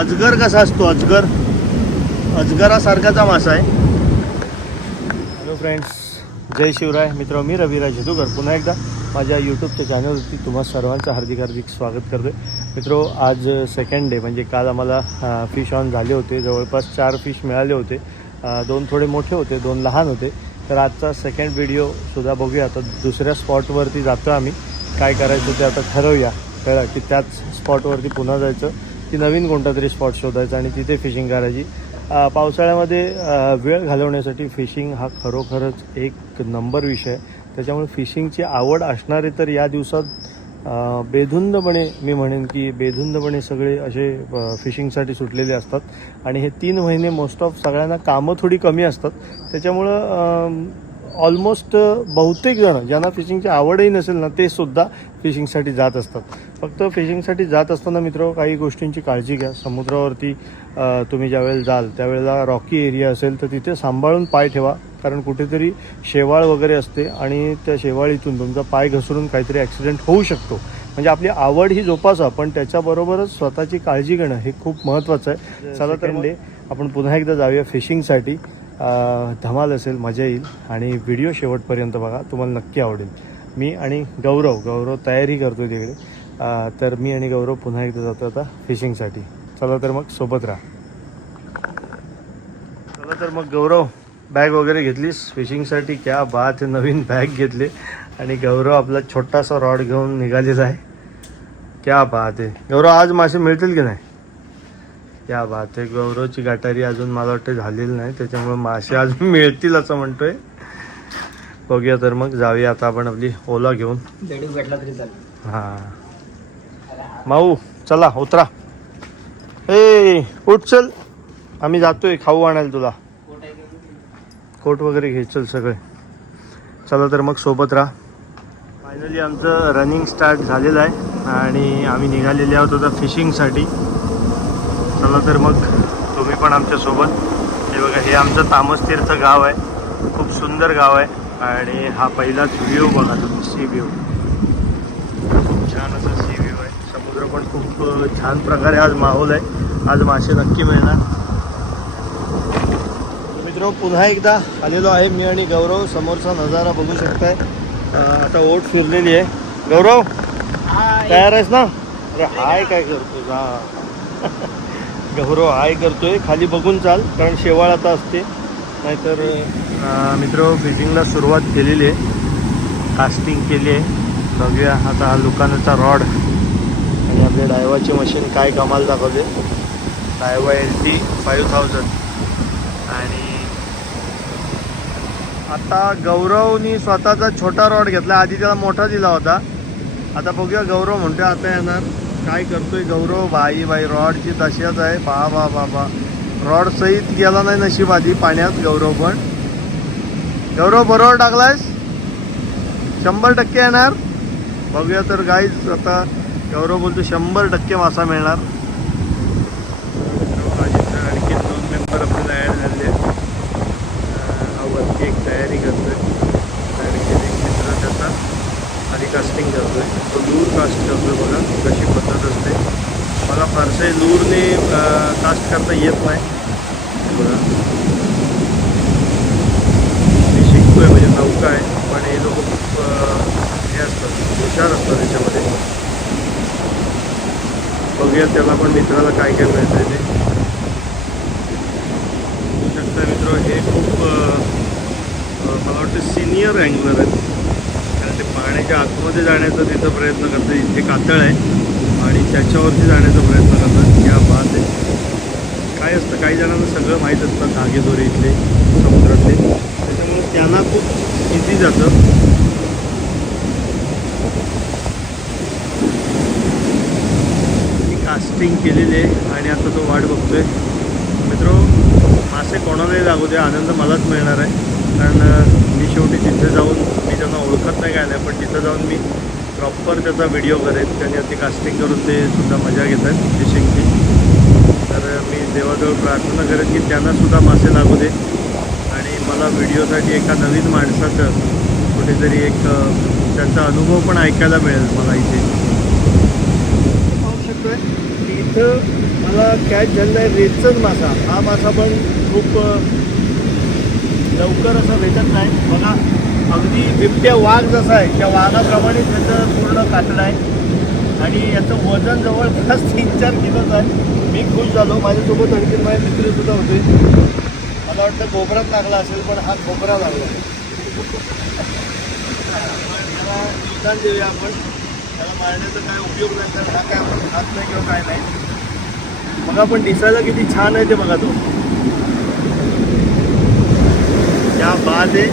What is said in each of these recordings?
अजगर कसा असतो? अजगर? अजगरासारखाचा मासा आहे. हॅलो फ्रेंड्स जय शिवराय. मित्र मी रविराज जेतुकर पुन्हा एकदा माझ्या यूट्यूबच्या चॅनलवरती तुम्हा सर्वांचं हार्दिक हार्दिक स्वागत करतो मित्रो आज सेकंड डे म्हणजे काल आम्हाला फिश ऑन झाले होते. जवळपास चार फिश मिळाले होते. दोन थोडे मोठे होते दोन लहान होते. तर आजचा सेकंड व्हिडिओसुद्धा बघूया. आता दुसऱ्या स्पॉटवरती जातो आम्ही. काय करायचं ते आता ठरवूया. कळलं की त्याच स्पॉटवरती पुन्हा जायचं. की नवीन कोणता तरी स्पॉट शोधायचा आणि तिथे फिशिंग करायची. पावसाळ्यामध्ये वेळ घालवण्यासाठी फिशिंग हा खरोखरच एक नंबर विषय. आहे त्याच्यामुळे फिशिंगची आवड असणारे तर या दिवसात बेधुंदपणे मी म्हणेन की बेधुंदपणे सगळे असे फिशिंगसाठी सुटलेले असतात. आणि हे तीन महिने मोस्ट ऑफ सगळ्यांना कामं थोडी कमी असतात. त्याच्यामुळं ऑलमोस्ट बहुतेक जण ज्यांना फिशिंगची आवडही नसेल ना ते सुद्धा फिशिंगसाठी जात असतात. फक्त फिशिंगसाठी जात असताना मित्र काही गोष्टींची काळजी घ्या. समुद्रावरती तुम्ही ज्यावेळेला जाल त्यावेळेला रॉकी एरिया असेल तर तिथे सांभाळून पाय ठेवा. कारण कुठेतरी शेवाळ वगैरे असते आणि त्या शेवाळीतून तुमचा पाय घसरून काहीतरी ॲक्सिडेंट होऊ शकतो. म्हणजे आपली आवड ही जोपासा पण त्याच्याबरोबरच स्वतःची काळजी घेणं हे खूप महत्त्वाचं आहे. चला तर मग आपण पुन्हा एकदा जाऊया फिशिंगसाठी. धमाल असेल मजा येईल. आणि व्हिडिओ शेवटपर्यंत बघा तुम्हाला नक्की आवडेल. मी आणि गौरव गौरव तयारी करतो तिकडे. तर मी आणि गौरव पुन्हा एकदा जातो आता फिशिंगसाठी चला तर मग सोबत राहा. चला तर मग गौरव बॅग वगैरे घेतलीस? फिशिंगसाठी क्या बात नवीन बॅग घेतली. आणि गौरव आपला छोटासा रॉड घेऊन निघालेला आहे. क्या बात आहे गौरव आज मासे मिळतील की नाही? क्या बात आहे गौरवची गाठारी अजून मला वाटतं झालेली नाही. त्याच्यामुळे मासे अजून मिळतील असं म्हणतोय. बघूया तर मग जाऊया आता आपण आपली ओला घेऊन. तरी हा. माऊ चला उतरा. ए उठ चल. आम्ही जातोय खाऊ आणायला तुला. कोट वगैरे घे चल सगळे. चला तर मग सोबत राहा. फायनली आमचं रनिंग स्टार्ट झालेलं आहे आणि आम्ही निघालेले आहोत आता फिशिंगसाठी चला तर मग तुम्ही पण आमच्यासोबत हे बघा हे आमचं तामस गाव आहे. खूप सुंदर गाव आहे. आणि हा पहिलाच व्ह्यू बघा तुम्ही सी व्ह्यू खूप छान असं सी व्ह्यू आहे समुद्र पण खूप छान प्रकारे आज माहोल आहे. आज मासे नक्की मिळणार. मित्र पुन्हा एकदा आलेलो आहे मी आणि गौरव. समोरचा नजारा बघू शकताय. आता ओट फिरलेली आहे. गौरव तयार आहेस ना? अरे हाय काय करतोय हा. गौरव हाय करतोय. खाली बघून चाल कारण शेवाळ आता असते. नाहीतर मित्र फिशिंगला सुरुवात केलेली आहे. कास्टिंग केली आहे. बघूया आता हा दुकानाचा रॉड. डायवाची मशीन काय कमाल दाखवते. Daiwa L T five thousand आणि आता गौरवनी स्वतःचा छोटा रॉड घेतला. आधी त्याला मोठा दिला होता. आता बघूया गौरव म्हणतोय आता येणार. काय करतोय गौरव? बाई बाई रॉडची तशाच आहे. बा बा बा बा. रॉड सहित गेला नाही नशीब आधी पाण्यात गौरव पण. गौरव बरोबर टाकलायस? शंभर टक्के येणार. बघूया तर गाईज आता गौरव बोलतो शंभर टक्के मासा मिळणार आणखी दोन मेंबर आपल्याला ॲड झाले आहेत वरती एक तयारी करतोय आणखी एक मित्र त्याचा आधी कास्टिंग करतोय तो लूर कास्ट करतोय बघा कशी पद्धत असते मला फारसे लूरने कास्ट करता येत नाही बघा मी शिकतोय म्हणजे नौका आहे पण हे लोक खूप हे असतात हुशार असतात त्याच्यामध्ये बघूया त्याला पण मित्राला काय काय मिळतंय ते. बघू शकता मित्र हे खूप मला वाटतं सिनियर अँगलर आहेत. कारण ते पाण्याच्या आतमध्ये जाण्याचा तिथं प्रयत्न करतात इथे कातळ आहे. आणि त्याच्यावरती जाण्याचा प्रयत्न करतात या बात आहे. काय असतं काही जणांना सगळं माहीत असतं धागेदोरे इथले समुद्रातले. त्याच्यामुळे त्यांना खूप इझी जातं. कास्टिंग केलेली आहे आणि आता तो वाट बघतो आहे मित्र मासे कोणालाही लागू दे आनंद मलाच मिळणार आहे. कारण मी शेवटी तिथे जाऊन मी त्यांना ओळखत नाही काय नाही पण तिथं जाऊन मी प्रॉपर त्याचा व्हिडिओ करेन. त्यांनी ती कास्टिंग करून ते सुद्धा मजा घेत आहेत फिशिंगची तर मी देवाजवळ प्रार्थना करेन की त्यांनासुद्धा मासे लागू दे. आणि मला व्हिडिओसाठी एका नवीन माणसाचं कुठेतरी एक त्यांचा अनुभव पण ऐकायला मिळेल मला इथे. तर इथं मला कॅच झालेला आहे रेचन मासा. हा मासा पण खूप लवकर असा भेटत नाही. बघा अगदी बिबट्या वाघ जसा आहे त्या वाघाप्रमाणे त्याचं पूर्ण कातडं आहे. आणि याचं वजन जवळपास तीन चार किलोच आहे. मी खुश झालो. माझ्यासोबत आणखी माझे मित्रसुद्धा होते. मला वाटतं गोबरात लागला असेल पण हा गोबरा लागला. त्याला निदान देऊया आपण. त्याला मारण्याचा काय उपयोग नाही तर हा काय आपण खात नाही किंवा काय नाही. बघा पण दिसायला किती छान आहे ते बघा तो. त्या बाद आहे.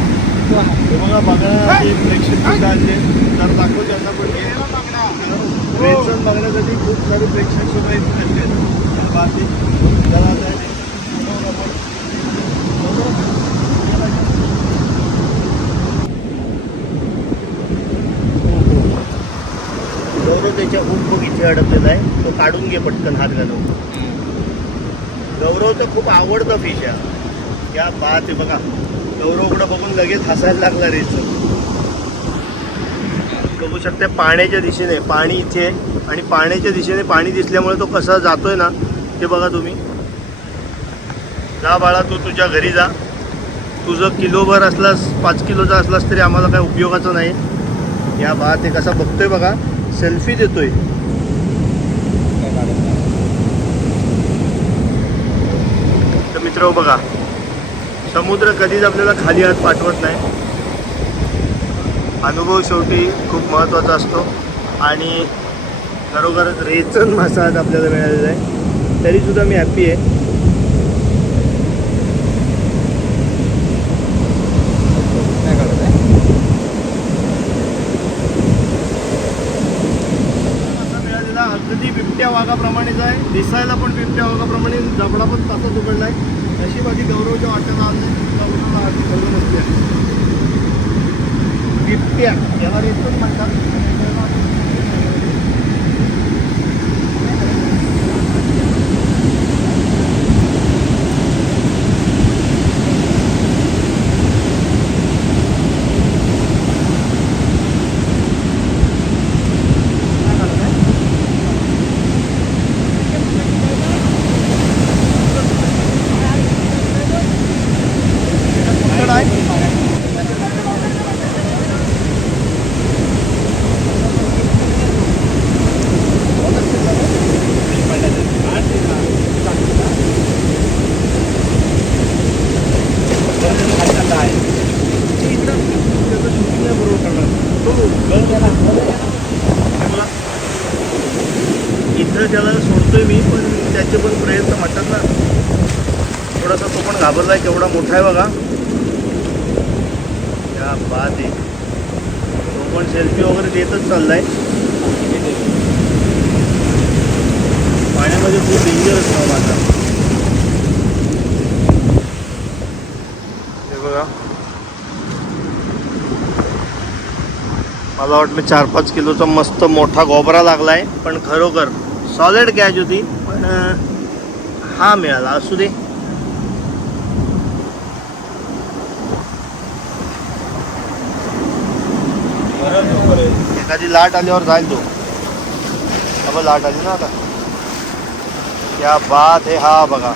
हे बघा बघण्यासाठी प्रेक्षक आले? तर दाखवू त्यांना पण. बघण्यासाठी खूप सारे प्रेक्षक सुद्धा इथे बाकी आता हे बघू आपण. गौरव त्याच्या हुक इथे अडकलेला आहे. तो काढून घे पटकन हात घालून. गौरव तर खूप आवडतं फिश आहे. या बात आहे बघा. गौरवकडं बघून लगेच हसायला लागला रेच बघू शकते पाण्याच्या दिशेने पाणी इथे आणि पाण्याच्या दिशेने पाणी दिसल्यामुळे तो कसा जातोय ना ते बघा तुम्ही. जा बाळा तू तुझ्या घरी जा. तुझं किलोभर असलास पाच किलोचा असलास तरी आम्हाला काही उपयोगाचं नाही. या बाळा ते कसा बघतोय बघा. सेल्फी देतोय. तर मित्र हो बघा. समुद्र कधीच आपल्याला खाली हात पाठवत नाही. अनुभव शेवटी खूप महत्त्वाचा असतो. आणि खरोखरच रेचन मासा आज आपल्याला मिळालेला आहे. तरीसुद्धा मी हॅप्पी आहे काय काढत आहे मासा मिळालेला अगदी बिबट्या वाघाप्रमाणेच आहे. दिसायला पण बिबट्या वाघाप्रमाणे जबडा पण तसाच उघडला आहे अशी माझी गौरवच्या वाटेला आज नाही गौरव नसते. बिबट्या याला रेचन म्हणतात पकड आहे इथं त्याचं shooting नाही बरोबर करणार. तो गळ त्याला हे बघा. इथं त्याला सोडतोय मी पण त्याचे पण प्रयत्न म्हणतात ना थोडासा तो पण घाबरलाय केवढा मोठा आहे बघा या बात आहे तो पण सेल्फी वगैरे देतच चाललाय. पाण्यामध्ये खूप डेंजरस नाव माझा हे बघा. मला वाटलं चार पाच किलोचा मस्त मोठा गोबरा लागलाय पण खरोखर सॉलिड कॅच होती पण हा मिळाला. असू दे. एखादी लाट आल्यावर जाईल तो. अब लाट आली ना आता. क्या बात आहे हा बघा.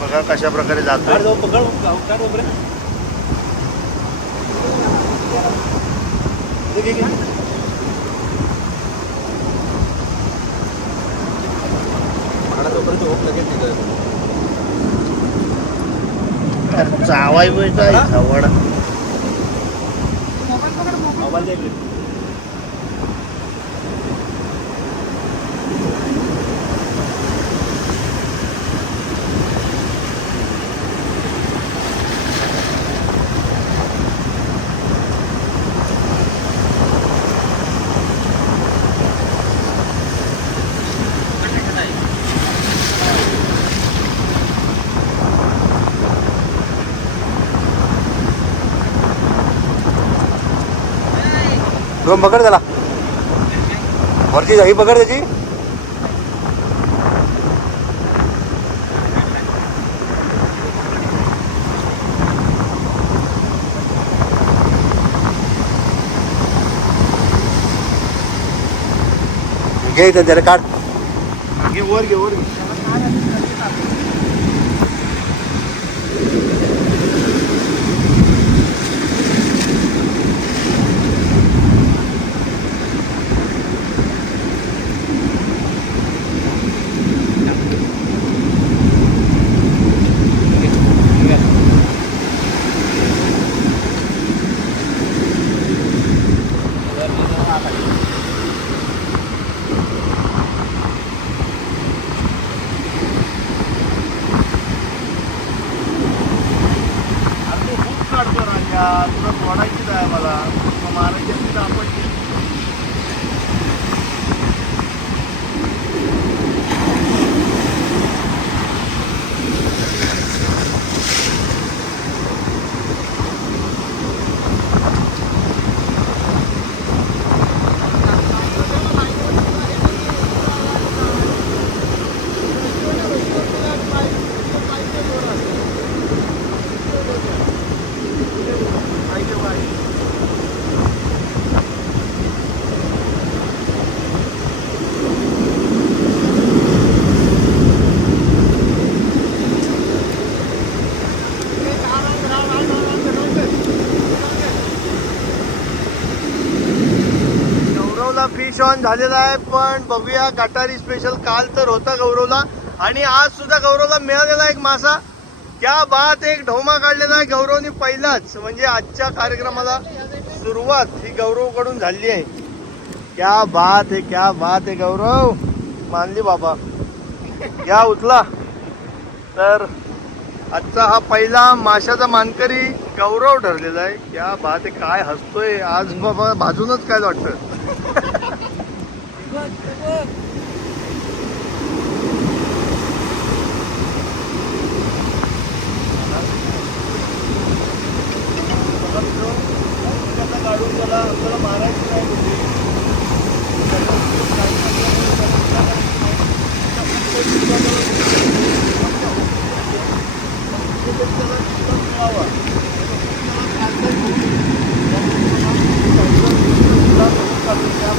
बघा कशा प्रकारे जातोय. चावाय मिळता वडा दोन पकड त्याला. वरची ही पकड त्याची. घे त्याला काढ. घे वर घे वर घे. ऑन झालेला आहे पण बघूया गटारी स्पेशल काल तर होता गौरवला. आणि आज सुद्धा गौरवला मिळालेला एक मासा. क्या बात एक ढोमा काढलेला आहे गौरवने पहिलाच. म्हणजे आजच्या कार्यक्रमाला सुरुवात ही गौरवकडून झाली आहे. क्या बात आहे क्या बात आहे गौरव. मानली बाबा. या उचला. तर आजचा हा पहिला माशाचा मानकरी गौरव ठरलेला आहे. क्या बात आहे काय हसतोय. आज बाबा भाजूनच काय वाटतं? काढून त्याला आपल्याला मारायचं नाही ढकल त्याला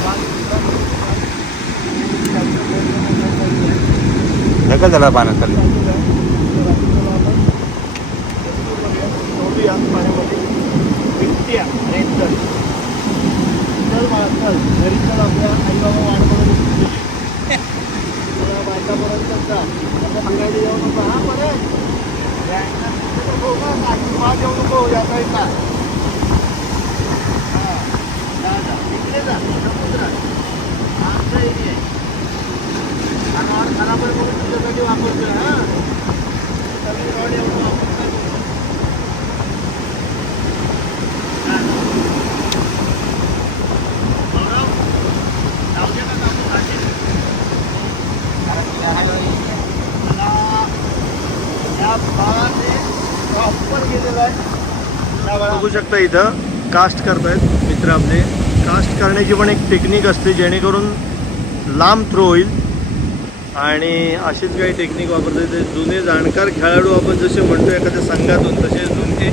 पाण्यात खाली सोडूया पाण्यामध्ये बिबट्या रेंजर चल बाळा, चल घरी चल आपल्या आई बाबा वाट बघत असतील. तुला बायकापर्यंत जा आता फिरायला जाऊ नको हा परत हो का? काठी मार जाऊ नको या साईडला हा. जा, जा. इकडे जा समुद्रात आमचा एरिया आहे हा रॉड खराब आहे म्हणून तुझ्यासाठी वापरतोय हा सगळे रॉड एवढं वापरतात बघू शकता इथं कास्ट करतायत मित्र आपले. कास्ट करण्याची पण एक टेक्निक असते जेणेकरून लांब थ्रो होईल. आणि अशीच काही टेक्निक वापरतात ते जुने जाणकार खेळाडू आपण जसे म्हणतो एखाद्या संघातून तसे जुने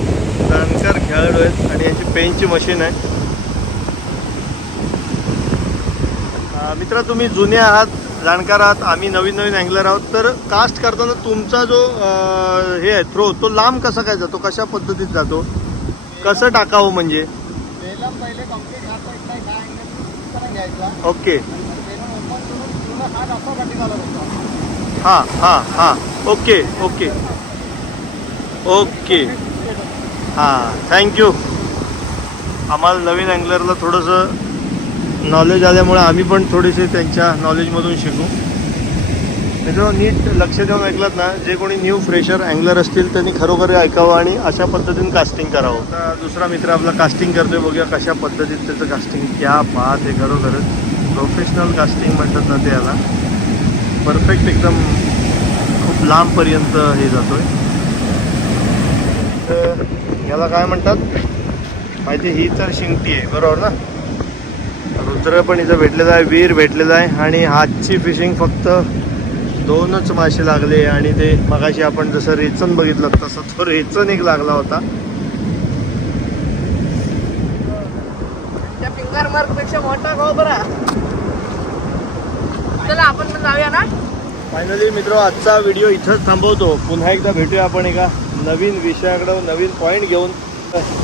जाणकार खेळाडू आहेत आणि याची पेनची मशीन आहे. मित्रा तुम्ही जुने आहात जाणकार आहात आम्ही नवीन नवीन अँगलर आहोत तर कास्ट करताना तुमचा जो हे आहे थ्रो तो लांब कसा काय जातो? कशा पद्धतीत जातो? कसं टाकावं म्हणजे? ओके. हां हां हां. ओके ओके ओके हां थँक्यू आम्हाला नवीन अँगलरला थोडंसं नॉलेज आल्यामुळे आम्ही पण थोडेसे त्यांच्या नॉलेजमधून शिकू. मित्रांनो नीट लक्ष देऊन ऐकलात ना जे कोणी न्यू फ्रेशर अँगलर असतील त्यांनी खरोखर ऐकावं आणि अशा पद्धतीने कास्टिंग करावं. दुसरा मित्र आपला कास्टिंग करतोय बघूया कशा पद्धतीत त्याचं कास्टिंग क्या बात आहे खरोखरच. प्रोफेशनल कास्टिंग म्हणतात ना ते याला. परफेक्ट एकदम खूप लांबपर्यंत हे जातो आहे तर याला काय म्हणतात? माहिती ही तर शिंगटी आहे बरोबर ना? रुद्र पण इथं भेटलेला आहे वीर भेटलेला आहे आणि आजची फिशिंग फक्त दोनच मासे लागले आणि ते मगाशी आपण जसं रेचन बघितलं तसं तो रेचन एक लागला होता. पेक्षा मोठा गाव बरा. जाऊया ना? फायनली मित्र आजचा व्हिडिओ इथंच थांबवतो. पुन्हा एकदा भेटूया आपण एका नवीन विषयाकडं नवीन पॉईंट घेऊन.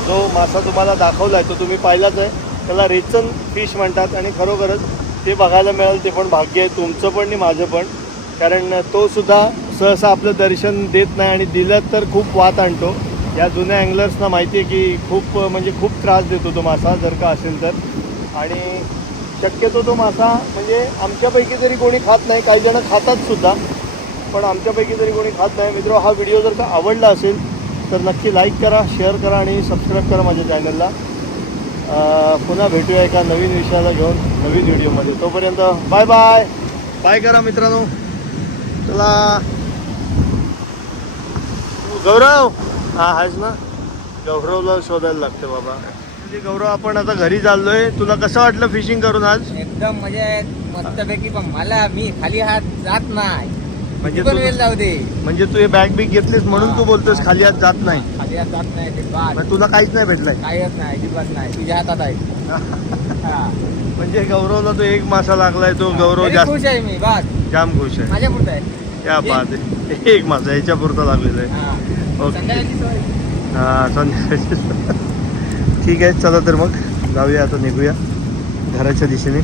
जो मासा तुम्हाला दाखवला आहे तो तुम्ही पाहिलाच आहे. त्याला रेचन फिश म्हणतात आणि खरोखरच ते बघायला मिळालं ते पण भाग्य आहे. तुमचं पण आणि माझं पण. कारण तो सुद्धा सहसा आपलं दर्शन देत नाही आणि दिलं तर खूप वात आणतो. या जुन्या अँगलर्सना माहिती आहे की खूप म्हणजे खूप त्रास देतो तो मासा जर का असेल तर. आणि शक्यतो तो मासा म्हणजे आमच्यापैकी जरी कोणी खात नाही काही जण खातात सुद्धा पण आमच्यापैकी जरी कोणी खात नाही मित्र हा व्हिडिओ जर का आवडला असेल तर नक्की लाईक करा शेअर करा आणि सबस्क्राईब करा माझ्या चॅनलला पुन्हा भेटूया एका नवीन विषयाला घेऊन नवीन व्हिडिओमध्ये तोपर्यंत बाय बाय बाय करा मित्रांनो. चला. गौरव. हा आहेस ना? गौरवला शोधायला लागते बाबा. गौरव आपण आता घरी चाललोय. तुला कसं वाटलं फिशिंग करून आज? एकदम मजा आहे मस्तपैकी. पण मला मी खाली हात जात नाही. म्हणजे तू वेळ जाऊ दे म्हणजे तू हे बॅग बिग घेतलीस म्हणून तू बोलतोस खाली हात जात नाही. खाली हात जात नाही पण तुला काहीच नाही भेटलंय. काहीच नाही अजिबात नाही. तुझ्या हातात आहे. हा. म्हणजे गौरवला तो एक मासा लागलाय तो गौरव तरी जास्त खुश आहे मी बस. जाम खुश आहे. माझ्या पुरतं आहे. बात आहे. एक मासा याच्या पुरता लागलेला आहे. हा. ओके. संध्याकाळची हा संध्याकाळची ठीक आहे चला तर मग जाऊया आता निघूया. घराच्या दिशेने.